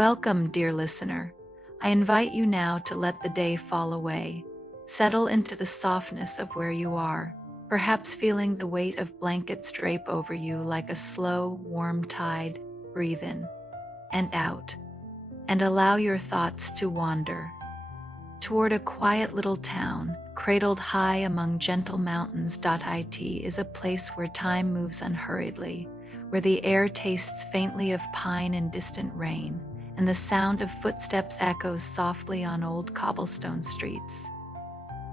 Welcome, dear listener. I invite you now to let the day fall away. Settle into the softness of where you are, perhaps feeling the weight of blankets drape over you like a slow, warm tide. Breathe in and out, and allow your thoughts to wander toward a quiet little town, cradled high among gentle mountains. It is a place where time moves unhurriedly, where the air tastes faintly of pine and distant rain, and the sound of footsteps echoes softly on old cobblestone streets.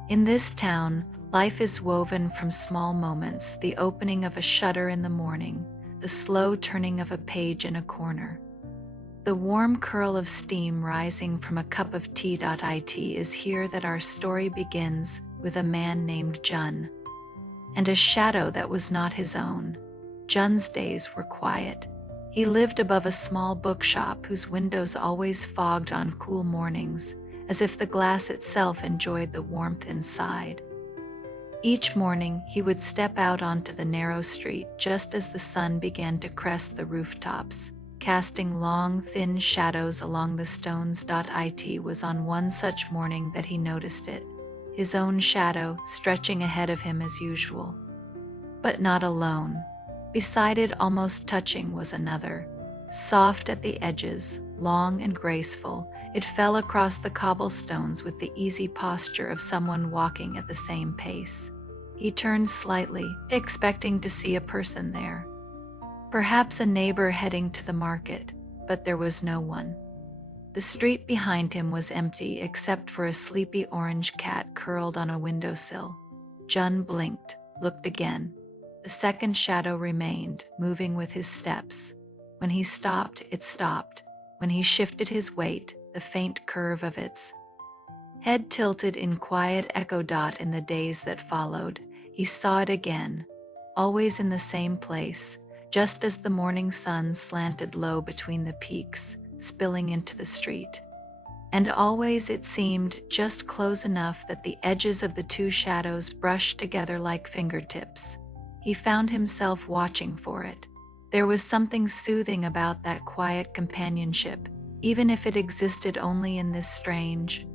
In this town, life is woven from small moments: the opening of a shutter in the morning, the slow turning of a page in a corner, the warm curl of steam rising from a cup of tea. It is here that our story begins, with a man named Jun, and a shadow that was not his own. Jun's days were quiet. He lived above a small bookshop whose windows always fogged on cool mornings, as if the glass itself enjoyed the warmth inside. Each morning, he would step out onto the narrow street just as the sun began to crest the rooftops, casting long, thin shadows along the stones. It was on one such morning that he noticed it, his own shadow stretching ahead of him as usual. But not alone. Beside it, almost touching, was another. Soft at the edges, long and graceful, it fell across the cobblestones with the easy posture of someone walking at the same pace. He turned slightly, expecting to see a person there. Perhaps a neighbor heading to the market, but there was no one. The street behind him was empty except for a sleepy orange cat curled on a windowsill. Jun blinked, looked again. The second shadow remained, moving with his steps. When he stopped, it stopped. When he shifted his weight, the faint curve of its head tilted in quiet echo. In the days that followed, he saw it again, always in the same place, just as the morning sun slanted low between the peaks, spilling into the street. And always, it seemed, just close enough that the edges of the two shadows brushed together like fingertips. He found himself watching for it. There was something soothing about that quiet companionship, even if it existed only in this strange,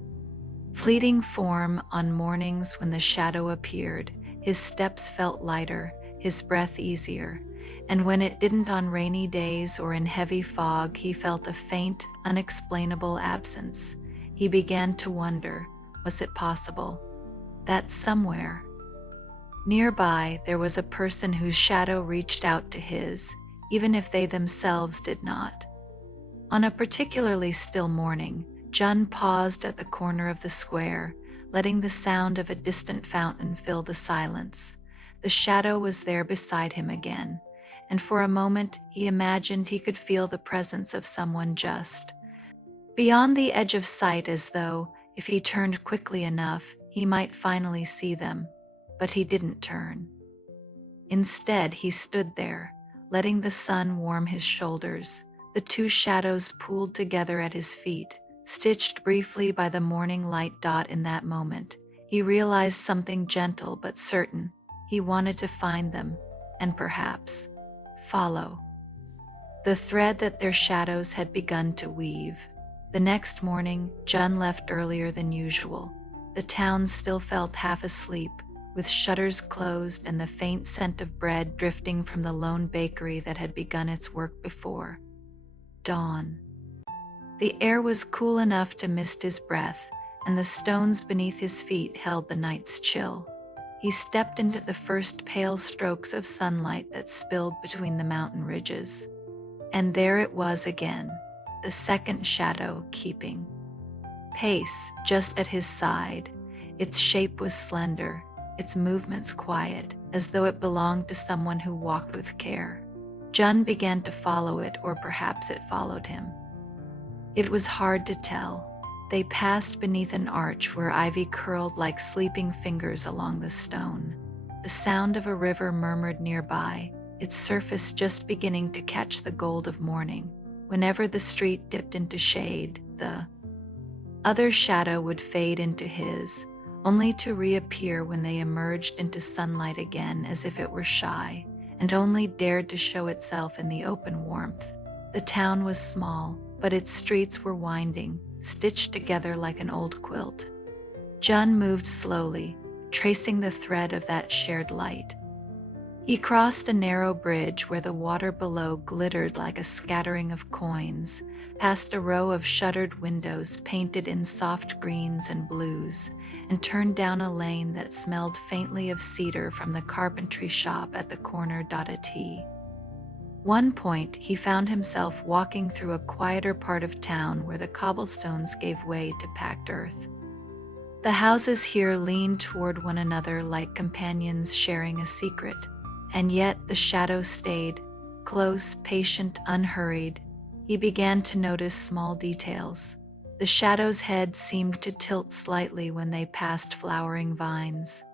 fleeting form. On mornings when the shadow appeared, his steps felt lighter, his breath easier, and when it didn't, on rainy days or in heavy fog, he felt a faint, unexplainable absence. He began to wonder, was it possible that somewhere nearby there was a person whose shadow reached out to his, even if they themselves did not? On a particularly still morning, Jun paused at the corner of the square, letting the sound of a distant fountain fill the silence. The shadow was there beside him again, and for a moment he imagined he could feel the presence of someone just beyond the edge of sight, as though, if he turned quickly enough, he might finally see them. But he didn't turn. Instead, he stood there, letting the sun warm his shoulders. The two shadows pooled together at his feet, stitched briefly by the morning light. In that moment, he realized something gentle but certain. He wanted to find them, and perhaps follow the thread that their shadows had begun to weave. The next morning, Jun left earlier than usual. The town still felt half asleep, with shutters closed and the faint scent of bread drifting from the lone bakery that had begun its work before dawn. The air was cool enough to mist his breath, and the stones beneath his feet held the night's chill. He stepped into the first pale strokes of sunlight that spilled between the mountain ridges. And there it was again, the second shadow, keeping pace just at his side. Its shape was slender, its movements quiet, as though it belonged to someone who walked with care. Jun began to follow it, or perhaps it followed him. It was hard to tell. They passed beneath an arch where ivy curled like sleeping fingers along the stone. The sound of a river murmured nearby, its surface just beginning to catch the gold of morning. Whenever the street dipped into shade, the other shadow would fade into his, only to reappear when they emerged into sunlight again, as if it were shy, and only dared to show itself in the open warmth. The town was small, but its streets were winding, stitched together like an old quilt. Jun moved slowly, tracing the thread of that shared light. He crossed a narrow bridge where the water below glittered like a scattering of coins, past a row of shuttered windows painted in soft greens and blues, and turned down a lane that smelled faintly of cedar from the carpentry shop at the corner. At one point, he found himself walking through a quieter part of town where the cobblestones gave way to packed earth. The houses here leaned toward one another like companions sharing a secret, and yet the shadow stayed, close, patient, unhurried. He began to notice small details. The shadow's head seemed to tilt slightly when they passed flowering vines.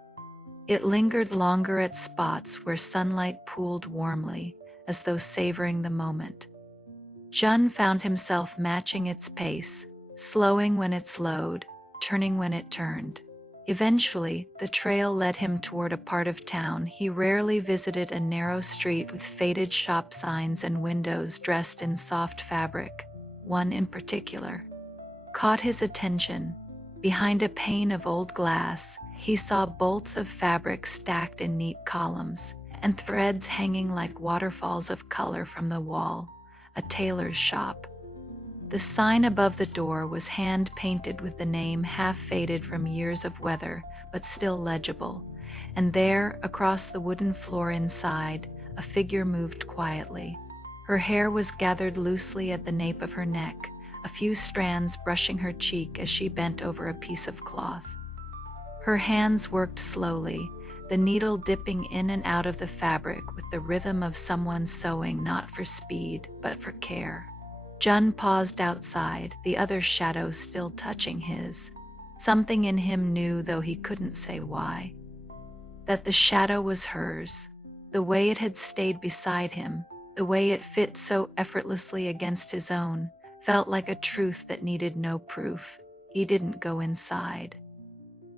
It lingered longer at spots where sunlight pooled warmly, as though savoring the moment. Jun found himself matching its pace, slowing when it slowed, turning when it turned. Eventually, the trail led him toward a part of town he rarely visited, a narrow street with faded shop signs and windows dressed in soft fabric. One in particular caught his attention. Behind a pane of old glass, he saw bolts of fabric stacked in neat columns, and threads hanging like waterfalls of color from the wall. A tailor's shop. The sign above the door was hand-painted with the name half-faded from years of weather, but still legible, and there, across the wooden floor inside, a figure moved quietly. Her hair was gathered loosely at the nape of her neck, a few strands brushing her cheek as she bent over a piece of cloth. Her hands worked slowly, the needle dipping in and out of the fabric with the rhythm of someone sewing, not for speed, but for care. Jun paused outside, the other shadow still touching his. Something in him knew, though he couldn't say why, that the shadow was hers. The way it had stayed beside him, the way it fit so effortlessly against his own, felt like a truth that needed no proof. He didn't go inside.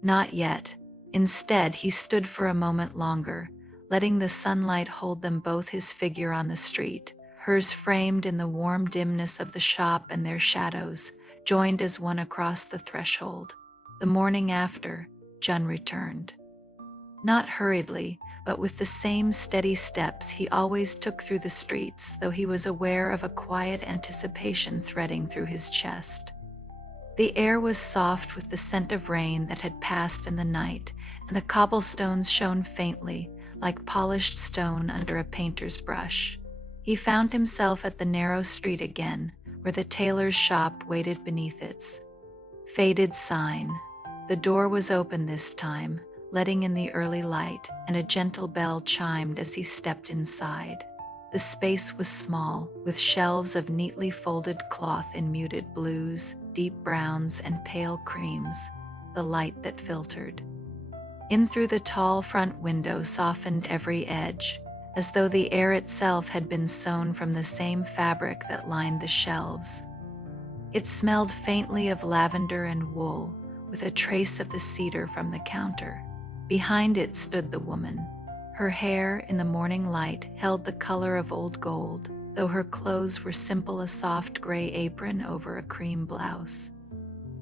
Not yet. Instead, he stood for a moment longer, letting the sunlight hold them both, his figure on the street, hers framed in the warm dimness of the shop, and their shadows joined as one across the threshold. The morning after, Jun returned. Not hurriedly, but with the same steady steps he always took through the streets, though he was aware of a quiet anticipation threading through his chest. The air was soft with the scent of rain that had passed in the night, and the cobblestones shone faintly, like polished stone under a painter's brush. He found himself at the narrow street again, where the tailor's shop waited beneath its faded sign. The door was open this time, letting in the early light, and a gentle bell chimed as he stepped inside. The space was small, with shelves of neatly folded cloth in muted blues, deep browns, and pale creams, the light that filtered in through the tall front window softened every edge, as though the air itself had been sewn from the same fabric that lined the shelves. It smelled faintly of lavender and wool, with a trace of the cedar from the counter. Behind it stood the woman. Her hair, in the morning light, held the color of old gold, though her clothes were simple, a soft gray apron over a cream blouse.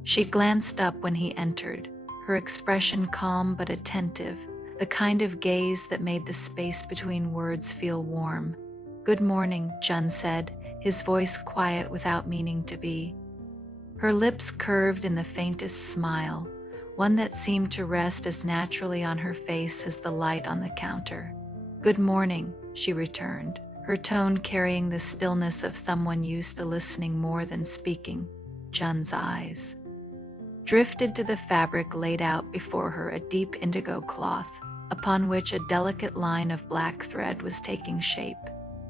She glanced up when he entered, her expression calm but attentive, the kind of gaze that made the space between words feel warm. "Good morning," Jun said, his voice quiet without meaning to be. Her lips curved in the faintest smile, one that seemed to rest as naturally on her face as the light on the counter. "Good morning," she returned, her tone carrying the stillness of someone used to listening more than speaking. Jun's eyes drifted to the fabric laid out before her, a deep indigo cloth, upon which a delicate line of black thread was taking shape.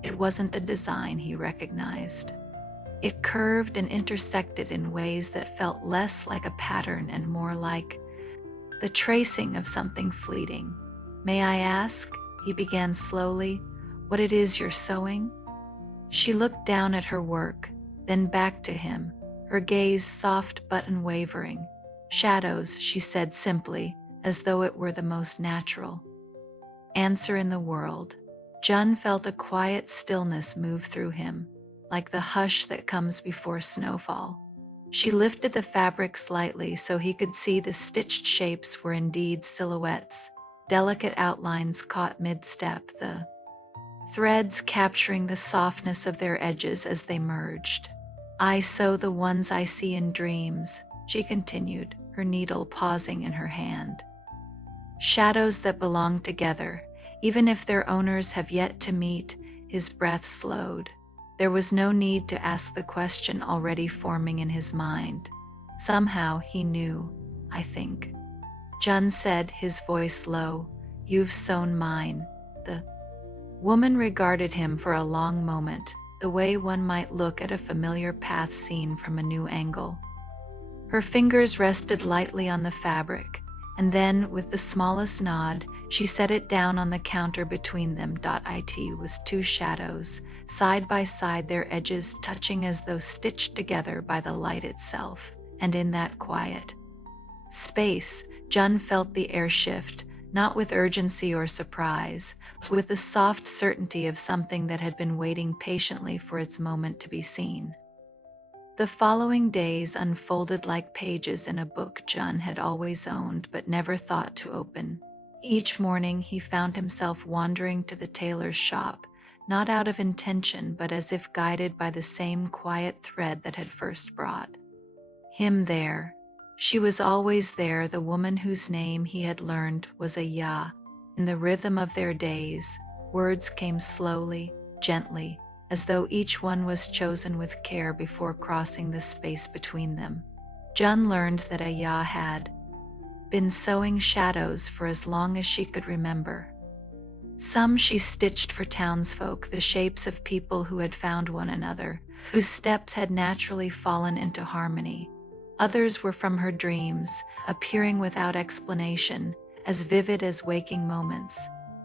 It wasn't a design, he recognized. It curved and intersected in ways that felt less like a pattern and more like the tracing of something fleeting. "May I ask," he began slowly, "what it is you're sewing?" She looked down at her work, then back to him, her gaze soft but unwavering. "Shadows," she said simply, as though it were the most natural answer in the world. Jun felt a quiet stillness move through him. like the hush that comes before snowfall. She lifted the fabric slightly so he could see the stitched shapes were indeed silhouettes, delicate outlines caught mid-step, the threads capturing the softness of their edges as they merged. "I sew the ones I see in dreams," she continued, her needle pausing in her hand. "Shadows that belong together, even if their owners have yet to meet." His breath slowed. There was no need to ask the question already forming in his mind. Somehow he knew, I think. Jun said, his voice low, "You've sewn mine." The woman regarded him for a long moment, the way one might look at a familiar path seen from a new angle. Her fingers rested lightly on the fabric, and then, with the smallest nod, she set it down on the counter between them. It was two shadows, side by side, their edges touching as though stitched together by the light itself. And in that quiet space, Jun felt the air shift, not with urgency or surprise, but with the soft certainty of something that had been waiting patiently for its moment to be seen. The following days unfolded like pages in a book Jun had always owned but never thought to open. Each morning he found himself wandering to the tailor's shop, not out of intention but as if guided by the same quiet thread that had first brought him there. She was always there, the woman whose name he had learned was Aya. In the rhythm of their days, words came slowly, gently, as though each one was chosen with care before crossing the space between them. Jun learned that Aya had been sewing shadows for as long as she could remember. Some she stitched for townsfolk, the shapes of people who had found one another, whose steps had naturally fallen into harmony. Others were from her dreams, appearing without explanation, as vivid as waking moments.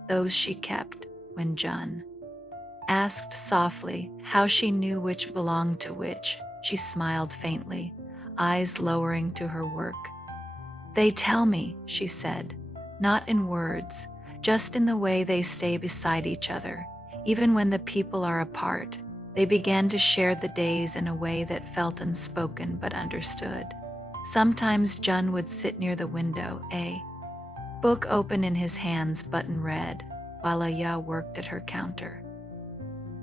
Those she kept when Jun asked softly how she knew which belonged to which. She smiled faintly, eyes lowering to her work. "They tell me," she said, "not in words, just in the way they stay beside each other. Even when the people are apart, they began to share the days in a way that felt unspoken but understood." Sometimes Jun would sit near the window, a book open in his hands, button red, while Aya worked at her counter.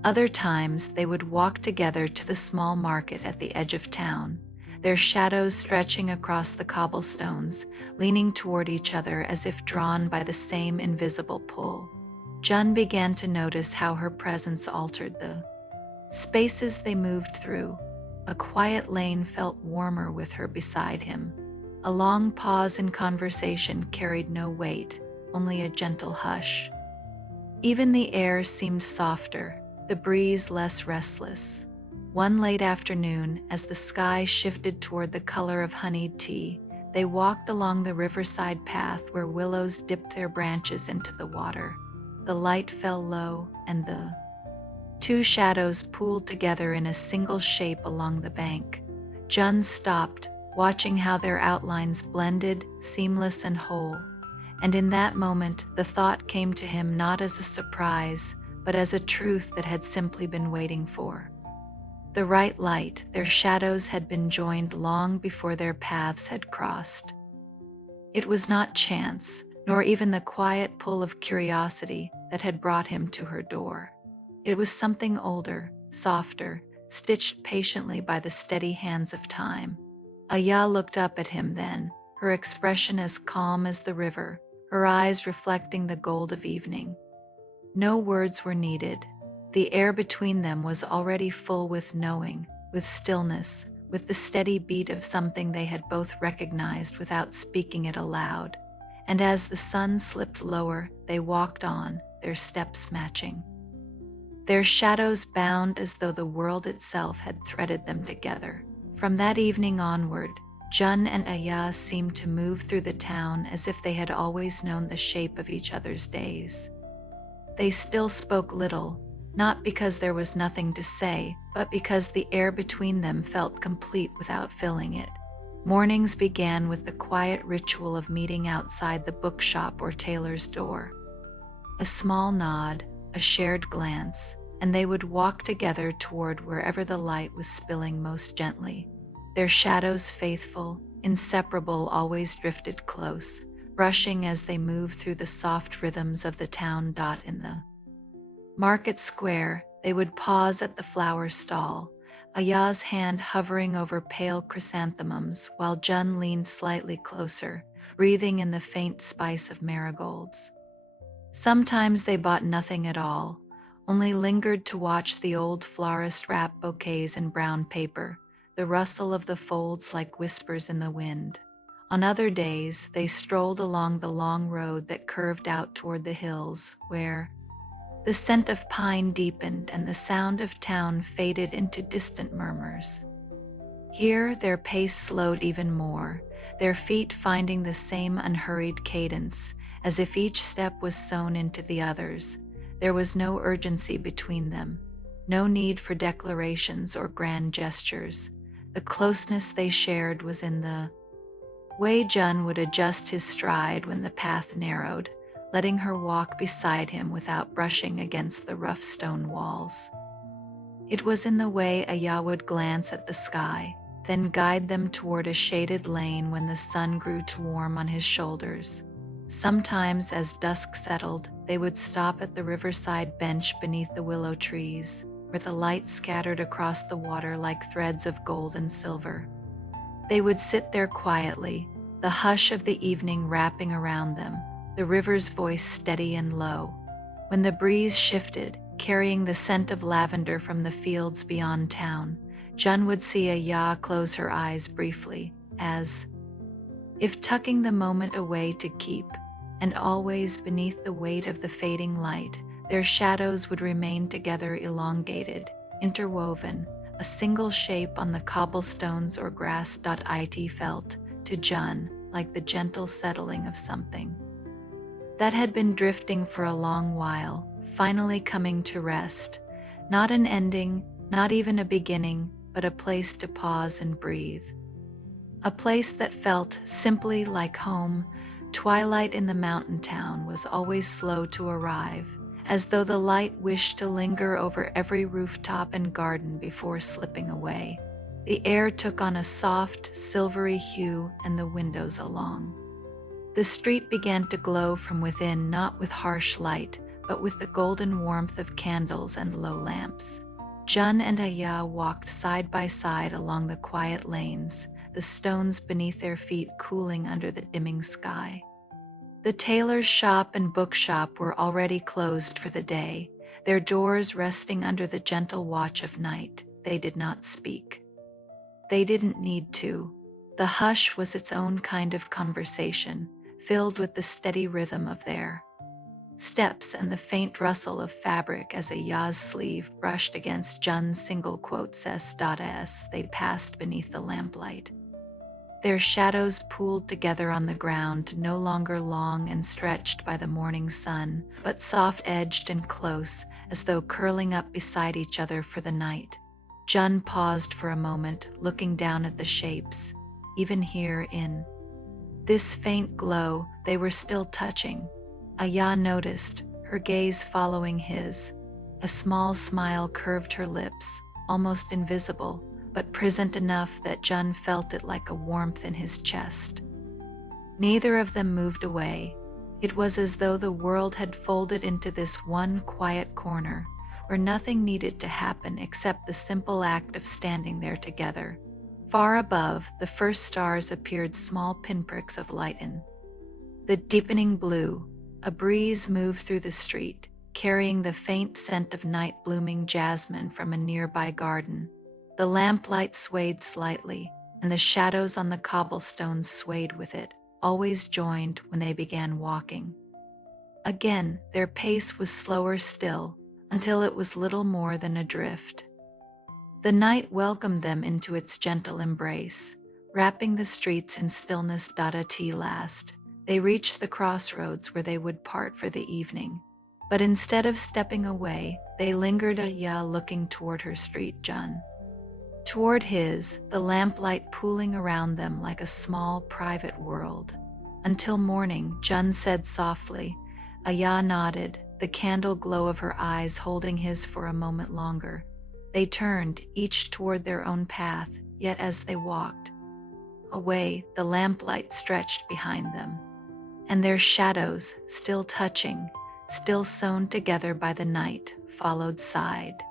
Other times they would walk together to the small market at the edge of town, their shadows stretching across the cobblestones, leaning toward each other as if drawn by the same invisible pull. Jun began to notice how her presence altered the spaces they moved through. A quiet lane felt warmer with her beside him. A long pause in conversation carried no weight, only a gentle hush. Even the air seemed softer, the breeze less restless. One late afternoon, as the sky shifted toward the color of honeyed tea, they walked along the riverside path where willows dipped their branches into the water. The light fell low, and the two shadows pooled together in a single shape along the bank. Jun stopped, watching how their outlines blended, seamless and whole. And in that moment, the thought came to him not as a surprise, but as a truth that had simply been waiting for the right light. Their shadows had been joined long before their paths had crossed. It was not chance, nor even the quiet pull of curiosity that had brought him to her door. It was something older, softer, stitched patiently by the steady hands of time. Aya looked up at him then, her expression as calm as the river, her eyes reflecting the gold of evening. No words were needed. The air between them was already full with knowing, with stillness, with the steady beat of something they had both recognized without speaking it aloud. And as the sun slipped lower, they walked on, their steps matching. Their shadows bound as though the world itself had threaded them together. From that evening onward, Jun and Aya seemed to move through the town as if they had always known the shape of each other's days. They still spoke little, not because there was nothing to say, but because the air between them felt complete without filling it. Mornings began with the quiet ritual of meeting outside the bookshop or tailor's door. A small nod, a shared glance, and they would walk together toward wherever the light was spilling most gently. Their shadows faithful, inseparable, always drifted close, brushing as they moved through the soft rhythms of the town. In the market square, they would pause at the flower stall, Aya's hand hovering over pale chrysanthemums while Jun leaned slightly closer, breathing in the faint spice of marigolds. Sometimes they bought nothing at all, only lingered to watch the old florist wrap bouquets in brown paper, the rustle of the folds like whispers in the wind. On other days, they strolled along the long road that curved out toward the hills, where the scent of pine deepened and the sound of town faded into distant murmurs. Here, their pace slowed even more, their feet finding the same unhurried cadence, as if each step was sewn into the others. There was no urgency between them, no need for declarations or grand gestures. The closeness they shared was in the way Jun would adjust his stride when the path narrowed, letting her walk beside him without brushing against the rough stone walls. It was in the way Aya would glance at the sky, then guide them toward a shaded lane when the sun grew too warm on his shoulders. Sometimes, as dusk settled, they would stop at the riverside bench beneath the willow trees, where the light scattered across the water like threads of gold and silver. They would sit there quietly, the hush of the evening wrapping around them, the river's voice steady and low. When the breeze shifted, carrying the scent of lavender from the fields beyond town, Jun would see Aya close her eyes briefly, as if tucking the moment away to keep, and always beneath the weight of the fading light, their shadows would remain together, elongated, interwoven, a single shape on the cobblestones or grass. It felt, to Jun, like the gentle settling of something that had been drifting for a long while, finally coming to rest. Not an ending, not even a beginning, but a place to pause and breathe. A place that felt simply like home. Twilight in the mountain town was always slow to arrive, as though the light wished to linger over every rooftop and garden before slipping away. The air took on a soft, silvery hue, and the windows along the street began to glow from within, not with harsh light, but with the golden warmth of candles and low lamps. Jun and Aya walked side by side along the quiet lanes, the stones beneath their feet cooling under the dimming sky. The tailor's shop and bookshop were already closed for the day, their doors resting under the gentle watch of night. They did not speak. They didn't need to. The hush was its own kind of conversation, filled with the steady rhythm of their steps and the faint rustle of fabric as Aya's sleeve brushed against Jun's single quotes s. They passed beneath the lamplight. Their shadows pooled together on the ground, no longer long and stretched by the morning sun, but soft-edged and close, as though curling up beside each other for the night. Jun paused for a moment, looking down at the shapes. Even here in this faint glow, they were still touching. Aya noticed, her gaze following his. A small smile curved her lips, almost invisible, but present enough that Jun felt it like a warmth in his chest. Neither of them moved away. It was as though the world had folded into this one quiet corner, where nothing needed to happen except the simple act of standing there together. Far above, the first stars appeared, small pinpricks of light in the deepening blue. A breeze moved through the street, carrying the faint scent of night-blooming jasmine from a nearby garden. The lamplight swayed slightly, and the shadows on the cobblestones swayed with it, always joined when they began walking. Again, their pace was slower still, until it was little more than a drift. The night welcomed them into its gentle embrace, wrapping the streets in stillness. At last, they reached the crossroads where they would part for the evening. But instead of stepping away, they lingered, Aya looking toward her street, Jun toward his, the lamplight pooling around them like a small private world. Until morning, Jun said softly. Aya nodded, the candle glow of her eyes holding his for a moment longer. They turned, each toward their own path, yet as they walked away, the lamplight stretched behind them, and their shadows, still touching, still sewn together by the night, followed side